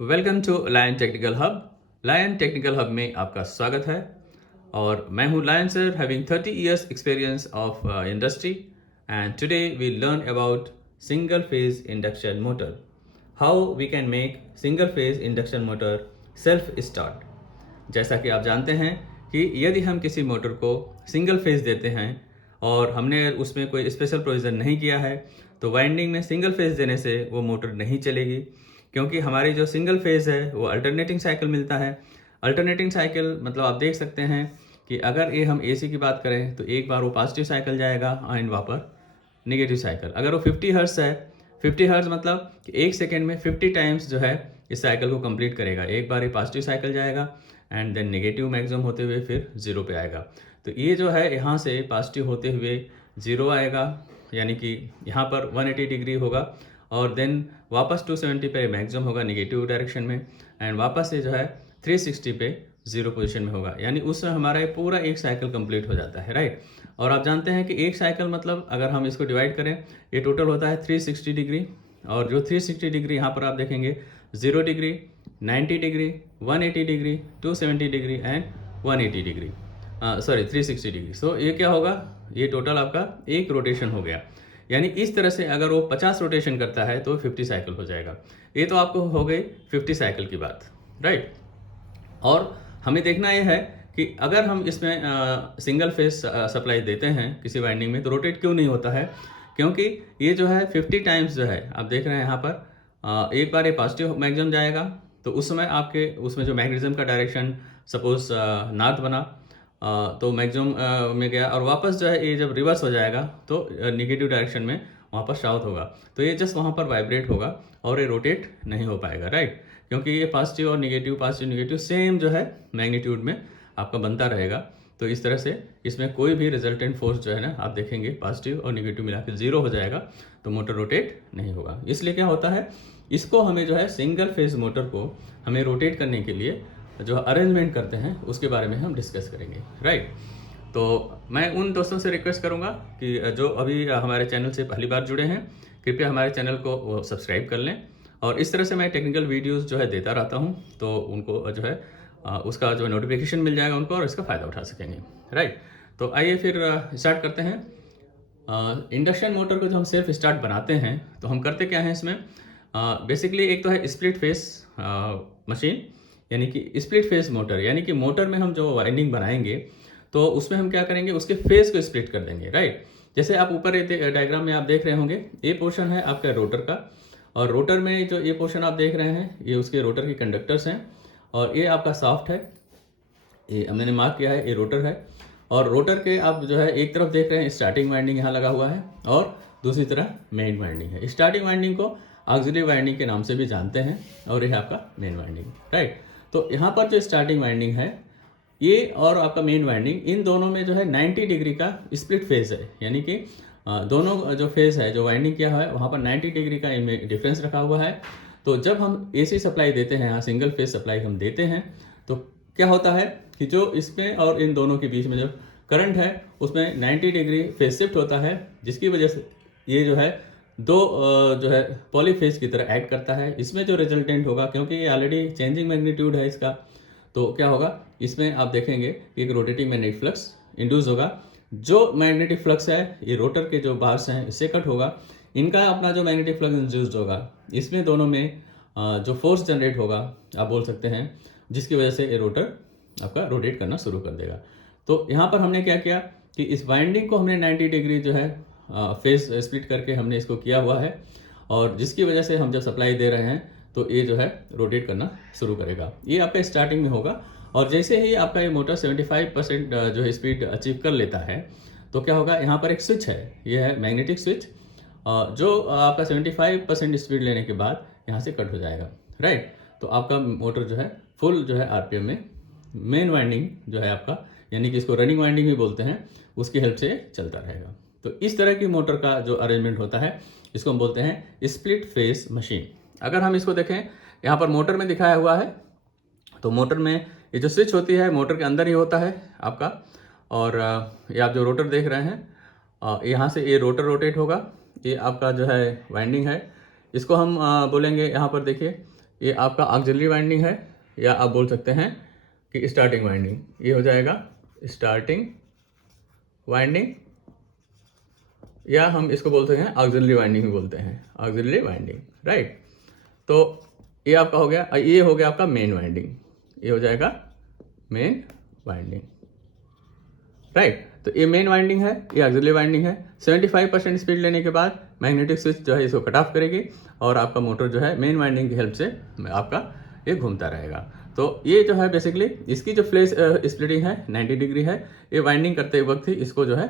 Welcome to Lion Technical Hub. Lion Technical Hub में आपका स्वागत है और मैं हूं Lion sir, having 30 years experience of industry and today we learn about single phase induction motor, how we can make single phase induction motor self start. जैसा कि आप जानते हैं कि यदि हम किसी मोटर को सिंगल फेज देते हैं और हमने उसमें कोई स्पेशल प्रोविज़न नहीं किया है तो वाइंडिंग में सिंगल फेज देने से वो मोटर नहीं चलेगी, क्योंकि हमारी जो सिंगल फेज है वो अल्टरनेटिंग साइकिल मिलता है। अल्टरनेटिंग साइकिल मतलब आप देख सकते हैं कि अगर ये हम एसी की बात करें तो एक बार वो पॉजिटिव साइकिल जाएगा एंड वापस नेगेटिव साइकिल। अगर वो 50 हर्ट्ज है, 50 हर्ट्ज मतलब कि एक सेकेंड में 50 टाइम्स जो है इस साइकिल को कंप्लीट करेगा। एक बार ये पॉजिटिव साइकिल जाएगा एंड देन नेगेटिव मैक्सिमम होते हुए फिर जीरो पे आएगा। तो ये जो है यहाँ से पॉजिटिव होते हुए जीरो आएगा, यानी कि यहाँ पर 180 डिग्री होगा और देन वापस 270 पे मैक्सिमम होगा नेगेटिव डायरेक्शन में एंड वापस से जो है 360 पे जीरो पोजीशन में होगा, यानी उसमें हमारा ये पूरा एक साइकिल कंप्लीट हो जाता है, राइट। और आप जानते हैं कि एक साइकिल मतलब अगर हम इसको डिवाइड करें ये टोटल होता है 360 डिग्री। और जो 360 डिग्री यहाँ पर आप देखेंगे 0 degree, 90 degree, 180 degree, 270 degree and 180 degree, sorry 360 degree. So ये क्या होगा, ये टोटल आपका एक रोटेशन हो गया। यानी इस तरह से अगर वो 50 रोटेशन करता है तो 50 साइकिल हो जाएगा। ये तो आपको हो गई 50 साइकिल की बात, राइट। और हमें देखना ये है कि अगर हम इसमें सिंगल फेज सप्लाई देते हैं किसी वाइंडिंग में तो रोटेट क्यों नहीं होता है, क्योंकि ये जो है 50 टाइम्स जो है आप देख रहे हैं यहाँ पर एक बार ये पॉजिटिव मैग्नेटिज्म जाएगा तो उस समय आपके उसमें जो मैग्नेटिज्म का डायरेक्शन सपोज नॉर्थ बना तो मैक्सिमम में गया और वापस जो है ये जब रिवर्स हो जाएगा तो निगेटिव डायरेक्शन में वहाँ पर साउथ होगा, तो ये जस्ट वहाँ पर वाइब्रेट होगा और ये रोटेट नहीं हो पाएगा, राइट। क्योंकि ये पॉजिटिव और पॉजिटिव निगेटिव सेम जो है मैग्नीट्यूड में आपका बनता रहेगा। तो इस तरह से इसमें कोई भी रिजल्टेंट फोर्स जो है ना आप देखेंगे पॉजिटिव और निगेटिव मिला के जीरो हो जाएगा, तो मोटर रोटेट नहीं होगा। इसलिए क्या होता है, इसको हमें जो है सिंगल फेज मोटर को हमें रोटेट करने के लिए जो अरेंजमेंट करते हैं उसके बारे में हम डिस्कस करेंगे, राइट। तो मैं उन दोस्तों से रिक्वेस्ट करूंगा कि जो अभी हमारे चैनल से पहली बार जुड़े हैं कृपया हमारे चैनल को सब्सक्राइब कर लें। और इस तरह से मैं टेक्निकल वीडियोस जो है देता रहता हूं, तो उनको जो है उसका जो नोटिफिकेशन मिल जाएगा उनको और इसका फ़ायदा उठा सकेंगे, राइट। तो आइए फिर स्टार्ट करते हैं। इंडक्शन मोटर को जो हम सेल्फ स्टार्ट बनाते हैं तो हम करते क्या हैं इसमें, बेसिकली एक तो है स्प्लिट फेस मशीन, यानी कि स्प्लिट फेस मोटर, यानी कि मोटर में हम जो वाइंडिंग बनाएंगे तो उसमें हम क्या करेंगे उसके फेस को स्प्लिट कर देंगे, राइट। जैसे आप ऊपर डायग्राम में आप देख रहे होंगे ये पोर्शन है आपका रोटर का, और रोटर में जो ये पोर्शन आप देख रहे हैं ये उसके रोटर के कंडक्टर्स हैं और ये आपका सॉफ्ट है, ये मैंने मार्क किया है, ये रोटर है। और रोटर के आप जो है एक तरफ देख रहे हैं स्टार्टिंग वाइंडिंग यहाँ लगा हुआ है और दूसरी तरफ मेन वाइंडिंग है। स्टार्टिंग वाइंडिंग को ऑक्सिलरी वाइंडिंग के नाम से भी जानते हैं और यह आपका मेन वाइंडिंग, राइट। तो यहाँ पर जो स्टार्टिंग वाइंडिंग है ये और आपका मेन वाइंडिंग, इन दोनों में जो है 90 डिग्री का स्प्लिट फेज है, यानी कि दोनों जो फेज है जो वाइंडिंग किया है वहाँ पर 90 डिग्री का इनमें डिफरेंस रखा हुआ है। तो जब हम एसी सप्लाई देते हैं, यहाँ सिंगल फेज सप्लाई हम देते हैं, तो क्या होता है कि जो इसमें और इन दोनों के बीच में जो करंट है उसमें 90 डिग्री फेज शिफ्ट होता है, जिसकी वजह से ये जो है दो जो है पॉलीफेज की तरह ऐड करता है। इसमें जो रिजल्टेंट होगा, क्योंकि ये ऑलरेडी चेंजिंग मैग्नीट्यूड है इसका, तो क्या होगा इसमें आप देखेंगे कि एक रोटेटिंग मैग्नेटिक फ्लक्स इंड्यूस होगा। जो मैग्नेटिक फ्लक्स है ये रोटर के जो बार्स हैं इससे कट होगा, इनका अपना जो मैग्नेटिक फ्लक्स इंड्यूस्ड होगा, इसमें दोनों में जो फोर्स जनरेट होगा आप बोल सकते हैं, जिसकी वजह से ये रोटर आपका रोटेट करना शुरू कर देगा। तो यहाँ पर हमने क्या किया कि इस वाइंडिंग को हमने 90 डिग्री जो है फेस स्प्लिट करके हमने इसको किया हुआ है, और जिसकी वजह से हम जब सप्लाई दे रहे हैं तो ये जो है रोटेट करना शुरू करेगा। ये आपका स्टार्टिंग में होगा और जैसे ही आपका ये मोटर 75% जो है स्पीड अचीव कर लेता है तो क्या होगा, यहाँ पर एक स्विच है, ये है मैग्नेटिक स्विच, जो आपका 75% स्पीड लेने के बाद यहाँ से कट हो जाएगा, राइट। तो आपका मोटर जो है फुल जो है आरपीएम में मेन वाइंडिंग जो है आपका, यानी कि इसको रनिंग वाइंडिंग भी बोलते हैं, उसकी हेल्प से चलता रहेगा। तो इस तरह की मोटर का जो अरेंजमेंट होता है इसको हम बोलते हैं स्प्लिट फेस मशीन। अगर हम इसको देखें यहाँ पर मोटर में दिखाया हुआ है, तो मोटर में ये जो स्विच होती है मोटर के अंदर ही होता है आपका, और ये आप जो रोटर देख रहे हैं यहाँ से ये रोटर रोटेट होगा, ये आपका जो है वाइंडिंग है, इसको हम बोलेंगे यहाँ पर देखिए ये आपका ऑक्सिलरी वाइंडिंग है, या आप बोल सकते हैं कि स्टार्टिंग वाइंडिंग। ये हो जाएगा स्टार्टिंग वाइंडिंग, या हम इसको बोल सकते हैं ऑक्सिलरी वाइंडिंग भी बोलते हैं, ऑक्सिलरी वाइंडिंग, राइट। तो ये आपका हो गया, ये हो गया आपका मेन वाइंडिंग, ये हो जाएगा मेन वाइंडिंग, राइट। तो ये मेन वाइंडिंग है, ये ऑक्सिलरी वाइंडिंग है। 75% स्पीड लेने के बाद मैग्नेटिक स्विच जो है इसको कट ऑफ करेगी और आपका मोटर जो है मेन वाइंडिंग की हेल्प से आपका ये घूमता रहेगा। तो ये जो है बेसिकली इसकी जो फ्लेस स्प्लिटिंग है 90 डिग्री है। ये वाइंडिंग करते वक्त ही इसको जो है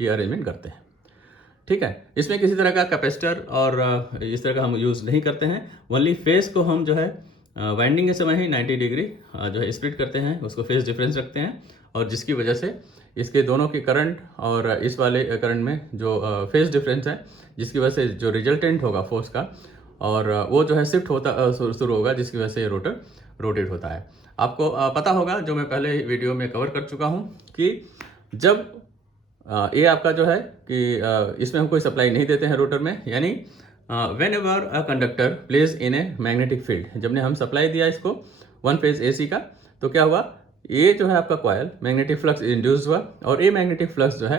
ये अरेंजमेंट करते हैं, ठीक है। इसमें किसी तरह का कैपेसिटर और इस तरह का हम यूज़ नहीं करते हैं। ओनली फेस को हम जो है वाइंडिंग के समय ही 90 डिग्री जो है स्प्लिट करते हैं, उसको फेस डिफरेंस रखते हैं, और जिसकी वजह से इसके दोनों के करंट और इस वाले करंट में जो फेस डिफरेंस है, जिसकी वजह से जो रिजल्टेंट होगा फोर्स का, और वो जो है शिफ्ट होता शुरू होगा, जिसकी वजह से ये रोटर रोटेट होता है। आपको पता होगा, जो मैं पहले वीडियो में कवर कर चुका हूँ, कि जब ये आपका जो है कि इसमें हम कोई सप्लाई नहीं देते हैं रोटर में, यानी when ever a conductor place in a magnetic field, जब ने हम सप्लाई दिया इसको 1 फेज AC का, तो क्या हुआ, ये जो है आपका कॉयल मैग्नेटिक फ्लक्स इंड्यूस हुआ, और ये मैग्नेटिक फ्लक्स जो है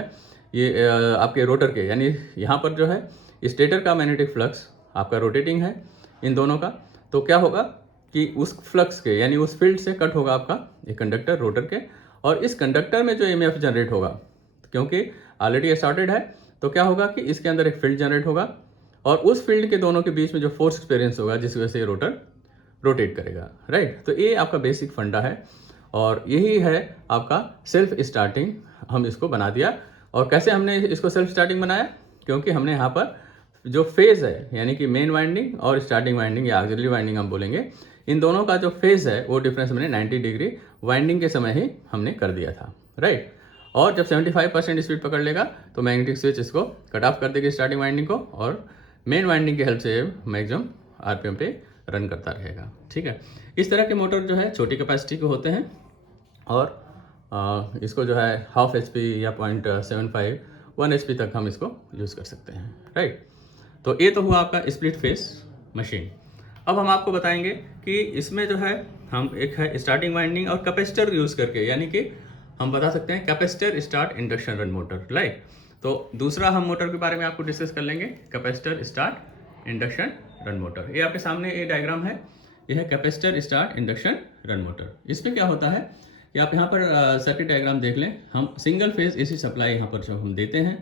ये आपके रोटर के, यानी यहाँ पर जो है स्टेटर का मैग्नेटिक फ्लक्स आपका रोटेटिंग है इन दोनों का, तो क्या होगा कि उस फ्लक्स के, यानी उस फील्ड से कट होगा आपका ये कंडक्टर रोटर के, और इस कंडक्टर में जो EMF जनरेट होगा, क्योंकि ऑलरेडी स्टार्टेड है, तो क्या होगा कि इसके अंदर एक फील्ड जनरेट होगा, और उस फील्ड के दोनों के बीच में जो फोर्स एक्सपीरियंस होगा, जिस वजह से ये रोटर रोटेट करेगा, राइट। तो ये आपका बेसिक फंडा है, और यही है आपका सेल्फ स्टार्टिंग। हम इसको बना दिया। और कैसे हमने इसको सेल्फ स्टार्टिंग बनाया, क्योंकि हमने यहाँ पर जो फेज है, यानी कि मेन वाइंडिंग और स्टार्टिंग वाइंडिंग या ऑक्सिलरी वाइंडिंग हम बोलेंगे, इन दोनों का जो फेज है वो डिफरेंस हमने 90 डिग्री वाइंडिंग के समय ही हमने कर दिया था, राइट। और जब 75% स्पीड पकड़ लेगा तो मैग्नेटिक स्विच इसको कट ऑफ कर देगी स्टार्टिंग वाइंडिंग को, और मेन वाइंडिंग की हेल्प से मैक्सिमम RPM पे रन करता रहेगा, ठीक है। इस तरह के मोटर जो है छोटी कैपेसिटी के होते हैं, और इसको जो है 1/2 HP या 0.75 1 HP तक हम इसको यूज़ कर सकते हैं, राइट। तो ये तो हुआ आपका स्प्लिट फेस मशीन। अब हम आपको बताएंगे कि इसमें जो है हम एक है स्टार्टिंग वाइंडिंग और कैपेसिटर यूज़ करके, यानी कि हम बता सकते हैं capacitor start induction run motor, right. तो दूसरा हम मोटर के बारे में आपको डिस्कस कर लेंगे, capacitor start induction run motor. ये आपके सामने ये डायग्राम है, यह है capacitor start induction run motor. इसमें क्या होता है कि आप यहाँ पर सर्किट डायग्राम देख लें, हम सिंगल फेज AC सप्लाई यहाँ पर जब हम देते हैं,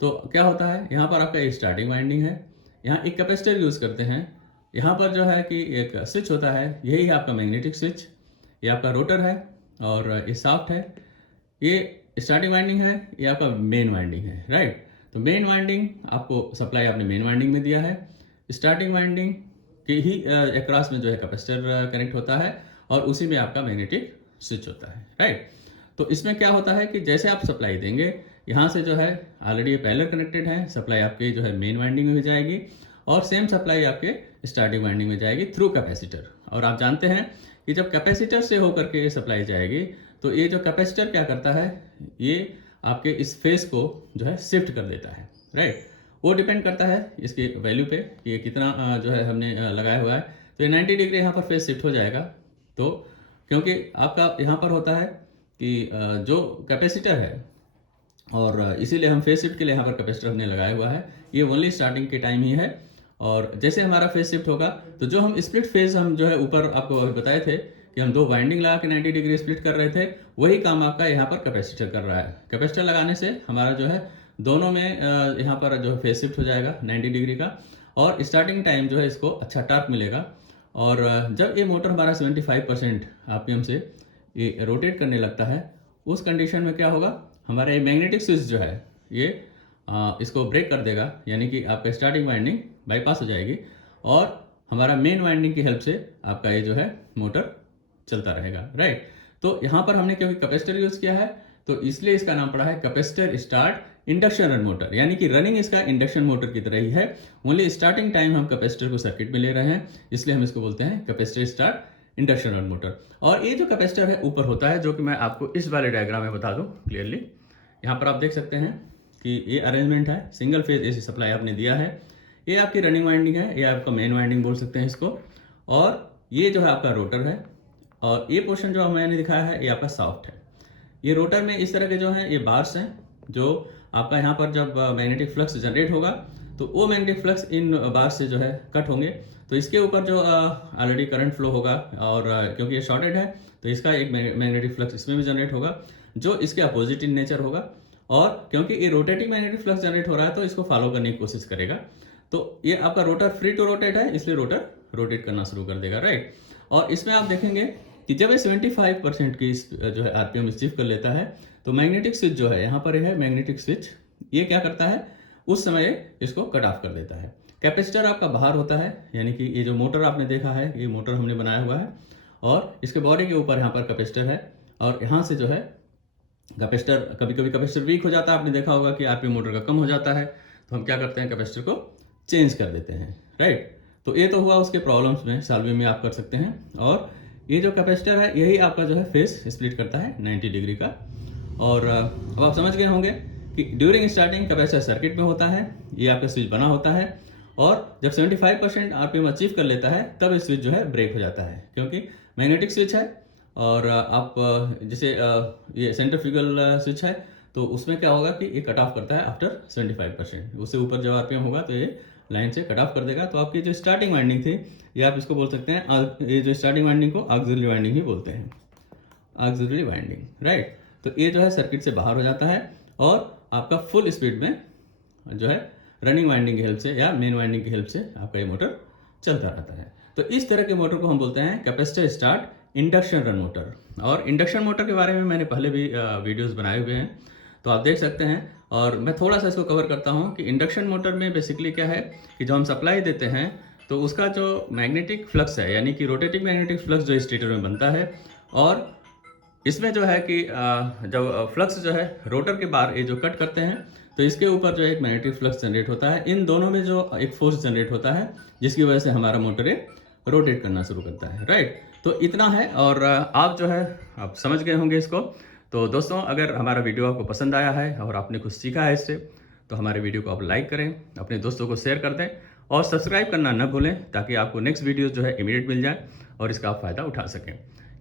तो क्या होता है, यहाँ पर आपका एक स्टार्टिंग वाइंडिंग है, यहाँ एक कैपेसिटर यूज़ करते हैं, यहाँ पर जो है कि एक स्विच होता है, यही है आपका मैग्नेटिक स्विच, ये आपका रोटर है, और ये शाफ्ट है, ये स्टार्टिंग वाइंडिंग है, ये आपका मेन वाइंडिंग है, राइट। तो मेन वाइंडिंग आपको सप्लाई आपने मेन वाइंडिंग में दिया है, स्टार्टिंग वाइंडिंग के ही अक्रॉस में जो है कैपेसिटर कनेक्ट होता है, और उसी में आपका मैग्नेटिक स्विच होता है, राइट। तो इसमें क्या होता है कि जैसे आप सप्लाई देंगे, यहाँ से जो है ऑलरेडी ये पैरेलल कनेक्टेड है, सप्लाई आपकी जो है मेन वाइंडिंग में जाएगी, और सेम सप्लाई आपके स्टार्टिंग वाइंडिंग में जाएगी थ्रू कैपेसिटर। और आप जानते हैं कि जब कैपेसिटर से होकर के ये सप्लाई जाएगी, तो ये जो कैपेसिटर क्या करता है, ये आपके इस फेस को जो है शिफ्ट कर देता है, राइट। वो डिपेंड करता है इसकी वैल्यू पे कि ये कितना जो है हमने लगाया हुआ है। तो ये 90 डिग्री यहाँ पर फेस शिफ्ट हो जाएगा। तो क्योंकि आपका यहाँ पर होता है कि जो कैपेसिटर है, और इसीलिए हम फेस शिफ्ट के लिए यहाँ पर कैपेसिटर हमने लगाया हुआ है, ये ओनली स्टार्टिंग के टाइम ही है। और जैसे हमारा फेस शिफ्ट होगा, तो जो हम स्प्लिट फेज हम जो है ऊपर आपको बताए थे कि हम 2 वाइंडिंग लगा के 90 डिग्री स्प्लिट कर रहे थे, वही काम आपका यहाँ पर कैपेसिटर कर रहा है। कैपेसिटर लगाने से हमारा जो है दोनों में यहाँ पर जो है फेस शिफ्ट हो जाएगा 90 डिग्री का, और स्टार्टिंग टाइम जो है इसको अच्छा टार्क मिलेगा। और जब ये मोटर हमारा 75% RPM से ये रोटेट करने लगता है, उस कंडीशन में क्या होगा, हमारा ये मैग्नेटिक स्विच जो है ये इसको ब्रेक कर देगा, यानी कि आपका स्टार्टिंग वाइंडिंग बाईपास हो जाएगी, और हमारा मेन वाइंडिंग की हेल्प से आपका ये जो है मोटर चलता रहेगा, राइट। तो यहाँ पर हमने क्योंकि कैपेसिटर यूज़ किया है, तो इसलिए इसका नाम पड़ा है capacitor start induction run motor, यानी कि रनिंग इसका इंडक्शन मोटर की तरह ही है, ओनली स्टार्टिंग टाइम हम कैपेसिटर को सर्किट में ले रहे हैं, इसलिए हम इसको बोलते हैं capacitor start induction run motor. और ये जो कैपेसिटर है ऊपर होता है, जो कि मैं आपको इस वाले डायग्राम में बता दूं क्लियरली। यहाँ पर आप देख सकते हैं कि ये अरेंजमेंट है, सिंगल फेज AC सप्लाई आपने दिया है, ये आपकी रनिंग वाइंडिंग है, ये आपका मेन वाइंडिंग बोल सकते हैं इसको। और ये जो है आपका रोटर है, और ये पोर्शन जो मैंने दिखाया है ये आपका सॉफ्ट है। ये रोटर में इस तरह के जो हैं ये बार्स हैं, जो आपका यहाँ पर जब मैग्नेटिक फ्लक्स जनरेट होगा तो वो मैग्नेटिक फ्लक्स इन बार्स से जो है कट होंगे। तो इसके ऊपर जो ऑलरेडी करंट फ्लो होगा, और क्योंकि ये शॉर्टेड है तो इसका एक मैग्नेटिक फ्लक्स इसमें भी जनरेट होगा जो इसके अपोजिट इन नेचर होगा। और क्योंकि ये रोटेटिंग मैग्नेटिक फ्लक्स जनरेट हो रहा है तो इसको फॉलो करने की कोशिश करेगा। तो ये आपका रोटर फ्री टू रोटेट है, इसलिए रोटर रोटेट करना शुरू कर देगा, राइट। और इसमें आप देखेंगे कि जब ये 75% की जो है आरपीएम अचीव कर लेता है तो मैग्नेटिक स्विच जो है यहाँ पर है मैग्नेटिक स्विच, ये क्या करता है उस समय इसको कट ऑफ कर देता है। कैपेसिटर आपका बाहर होता है, यानी कि ये जो मोटर आपने देखा है ये मोटर हमने बनाया हुआ है, और इसके बॉडी के ऊपर यहाँ पर कैपेसिटर है, और यहाँ से जो है कैपेसिटर, कभी कभी कैपेसिटर वीक हो जाता है, आपने देखा होगा कि आरपीएम मोटर का कम हो जाता है, तो हम क्या करते हैं कैपेसिटर को चेंज कर देते हैं, राइट। तो ये तो हुआ उसके प्रॉब्लम्स में, सॉल्विंग में आप कर सकते हैं। और ये जो कैपेसिटर है यही आपका जो है फेस स्प्लिट करता है 90 डिग्री का। और अब आप समझ गए होंगे कि ड्यूरिंग स्टार्टिंग कैपेसिटर सर्किट में होता है, ये आपका स्विच बना होता है, और जब 75% आरपीएम अचीव कर लेता है तब ये स्विच जो है ब्रेक हो जाता है, क्योंकि मैग्नेटिक स्विच है। और आप जैसे ये सेंट्रीफ्यूगल स्विच है तो उसमें क्या होगा कि ये कट ऑफ करता है आफ्टर 75%, उससे ऊपर जब आरपीएम होगा तो ये लाइन से कट ऑफ कर देगा। तो आपकी जो स्टार्टिंग वाइंडिंग थी ये आप इसको बोल सकते हैं, ये जो स्टार्टिंग वाइंडिंग को ऑक्सिलरी वाइंडिंग ही बोलते हैं, ऑक्सिलरी वाइंडिंग, राइट। तो ये जो है सर्किट से बाहर हो जाता है और आपका फुल स्पीड में जो है रनिंग वाइंडिंग की हेल्प से या मेन वाइंडिंग की हेल्प से आपका ये मोटर चलता रहता है। तो इस तरह के मोटर को हम बोलते हैं capacitor start induction run motor. और इंडक्शन मोटर के बारे में मैंने पहले भी वीडियोस बनाए हुए हैं, तो आप देख सकते हैं। और मैं थोड़ा सा इसको कवर करता हूँ कि इंडक्शन मोटर में बेसिकली क्या है कि जो हम सप्लाई देते हैं तो उसका जो मैग्नेटिक फ्लक्स है, यानी कि रोटेटिंग मैग्नेटिक फ्लक्स जो स्टेटर में बनता है, और इसमें जो है कि जब फ्लक्स जो है रोटर के बार ये जो कट करते हैं तो इसके ऊपर जो एक मैग्नेटिक फ्लक्स जनरेट होता है, इन दोनों में जो एक फोर्स जनरेट होता है जिसकी वजह से हमारा मोटर रोटेट करना शुरू करता है, राइट। तो इतना है, और आप जो है आप समझ गए होंगे इसको। तो दोस्तों, अगर हमारा वीडियो आपको पसंद आया है और आपने कुछ सीखा है इससे, तो हमारे वीडियो को आप लाइक करें, अपने दोस्तों को शेयर कर दें, और सब्सक्राइब करना न भूलें, ताकि आपको नेक्स्ट वीडियो जो है इमीडिएट मिल जाए और इसका आप फ़ायदा उठा सकें।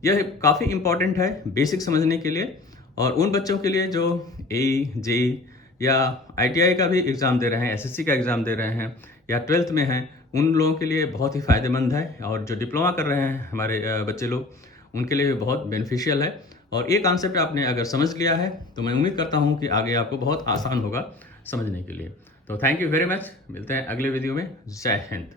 यह काफ़ी इंपॉर्टेंट है बेसिक समझने के लिए, और उन बच्चों के लिए जो जेई या ITI का भी एग्ज़ाम दे रहे हैं, SSC का एग्ज़ाम दे रहे हैं, या 12th में हैं, उन लोगों के लिए बहुत ही फ़ायदेमंद है। और जो डिप्लोमा कर रहे हैं हमारे बच्चे लोग, उनके लिए भी बहुत बेनिफिशियल है। और ये कॉन्सेप्ट आपने अगर समझ लिया है तो मैं उम्मीद करता हूँ कि आगे आपको बहुत आसान होगा समझने के लिए। तो थैंक यू वेरी मच, मिलते हैं अगले वीडियो में। जय हिंद।